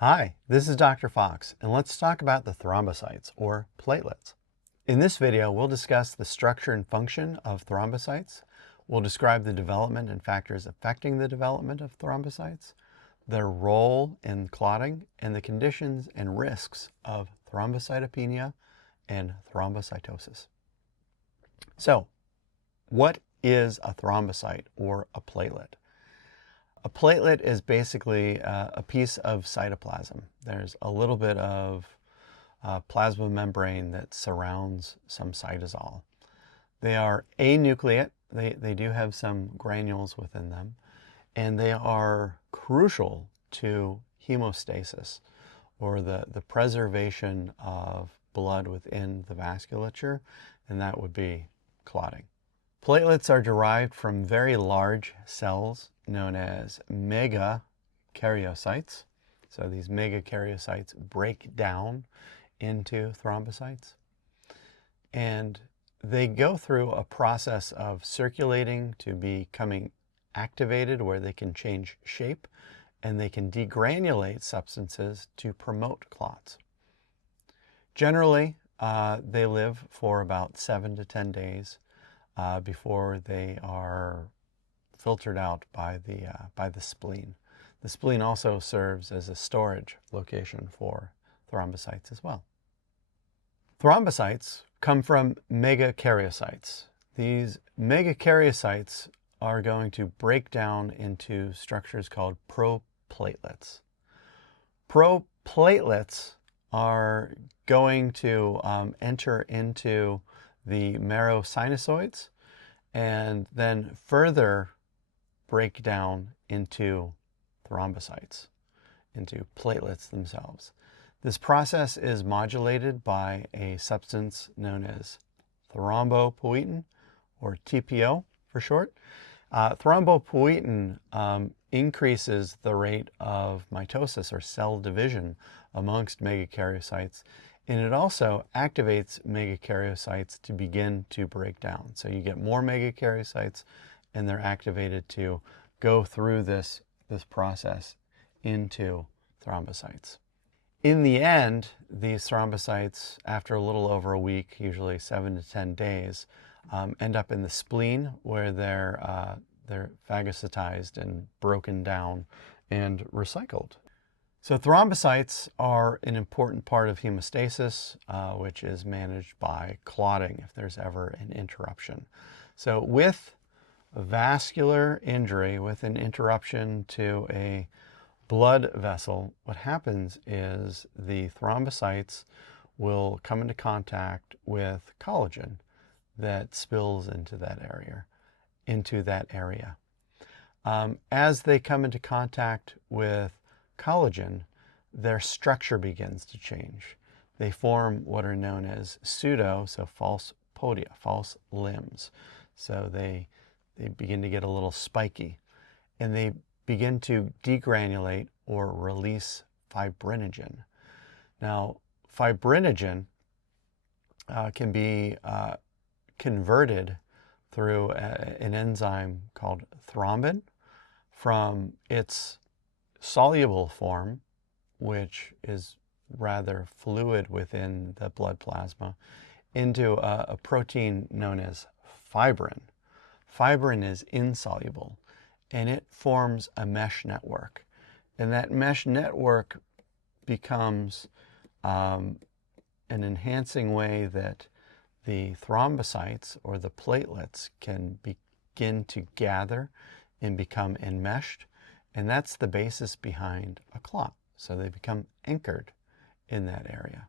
Hi, this is Dr. Fox, and let's talk about the thrombocytes, or platelets. In this video, we'll discuss the structure and function of thrombocytes. We'll describe the development and factors affecting the development of thrombocytes, their role in clotting, and the conditions and risks of thrombocytopenia and thrombocytosis. So, what is a thrombocyte or a platelet? A platelet is basically a piece of cytoplasm. There's a little bit of plasma membrane that surrounds some cytosol. They are anucleate. They do have some granules within them, and they are crucial to hemostasis, or the preservation of blood within the vasculature, and that would be clotting. Platelets are derived from very large cells known as megakaryocytes. So these megakaryocytes break down into thrombocytes, and they go through a process of circulating to becoming activated, where they can change shape and they can degranulate substances to promote clots. Generally, they live for about 7 to 10 days before they are filtered out by the spleen. The spleen also serves as a storage location for thrombocytes as well. Thrombocytes come from megakaryocytes. These megakaryocytes are going to break down into structures called proplatelets. Proplatelets are going to enter into the marrow sinusoids and then further break down into thrombocytes, into platelets themselves. This process is modulated by a substance known as thrombopoietin, or TPO for short. Thrombopoietin increases the rate of mitosis, or cell division, amongst megakaryocytes, and it also activates megakaryocytes to begin to break down. So you get more megakaryocytes, and they're activated to go through this process into thrombocytes. In the end, these thrombocytes, after a little over a week, usually 7 to 10 days, end up in the spleen, where they're phagocytized and broken down and recycled. So thrombocytes are an important part of hemostasis, which is managed by clotting if there's ever an interruption. So with vascular injury, with an interruption to a blood vessel, what happens is the thrombocytes will come into contact with collagen that spills into that area. As they come into contact with collagen, their structure begins to change. They form what are known as false podia, false limbs. So they begin to get a little spiky, and they begin to degranulate or release fibrinogen. Now, fibrinogen can be converted through an enzyme called thrombin from its soluble form, which is rather fluid within the blood plasma, into a protein known as fibrin. Fibrin is insoluble, and it forms a mesh network. And that mesh network becomes an enhancing way that the thrombocytes, or the platelets, can begin to gather and become enmeshed. And that's the basis behind a clot. So they become anchored in that area.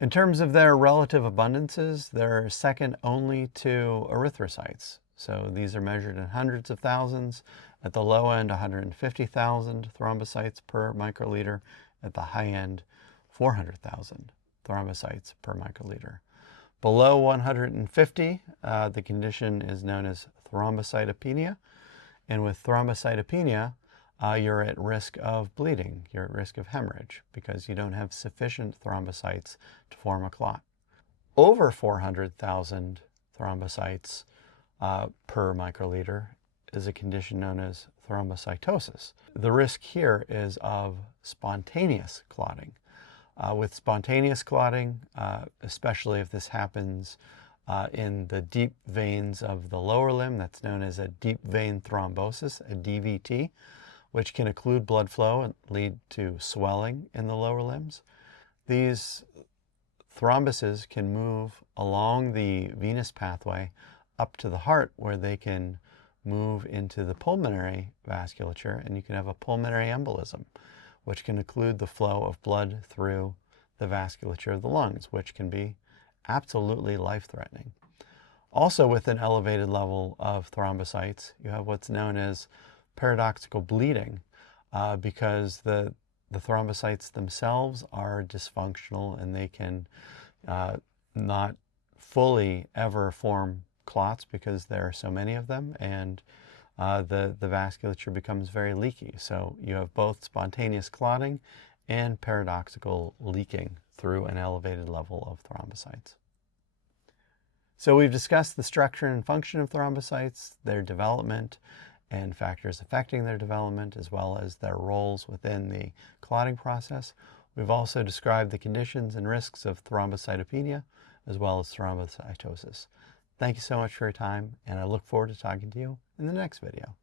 In terms of their relative abundances, they're second only to erythrocytes. So these are measured in hundreds of thousands. At the low end, 150,000 thrombocytes per microliter. At the high end, 400,000 thrombocytes per microliter. Below 150, the condition is known as thrombocytopenia. And with thrombocytopenia, you're at risk of bleeding. You're at risk of hemorrhage because you don't have sufficient thrombocytes to form a clot. Over 400,000 thrombocytes per microliter is a condition known as thrombocytosis. The risk here is of spontaneous clotting. With spontaneous clotting, especially if this happens in the deep veins of the lower limb, that's known as a deep vein thrombosis, a DVT, which can occlude blood flow and lead to swelling in the lower limbs. These thrombuses can move along the venous pathway up to the heart, where they can move into the pulmonary vasculature, and you can have a pulmonary embolism, which can occlude the flow of blood through the vasculature of the lungs, which can be absolutely life-threatening. Also, with an elevated level of thrombocytes, you have what's known as paradoxical bleeding, because the thrombocytes themselves are dysfunctional, and they can not fully ever form clots because there are so many of them, and the vasculature becomes very leaky. So you have both spontaneous clotting and paradoxical leaking through an elevated level of thrombocytes. So we've discussed the structure and function of thrombocytes, their development, and factors affecting their development, as well as their roles within the clotting process. We've also described the conditions and risks of thrombocytopenia, as well as thrombocytosis. Thank you so much for your time, and I look forward to talking to you in the next video.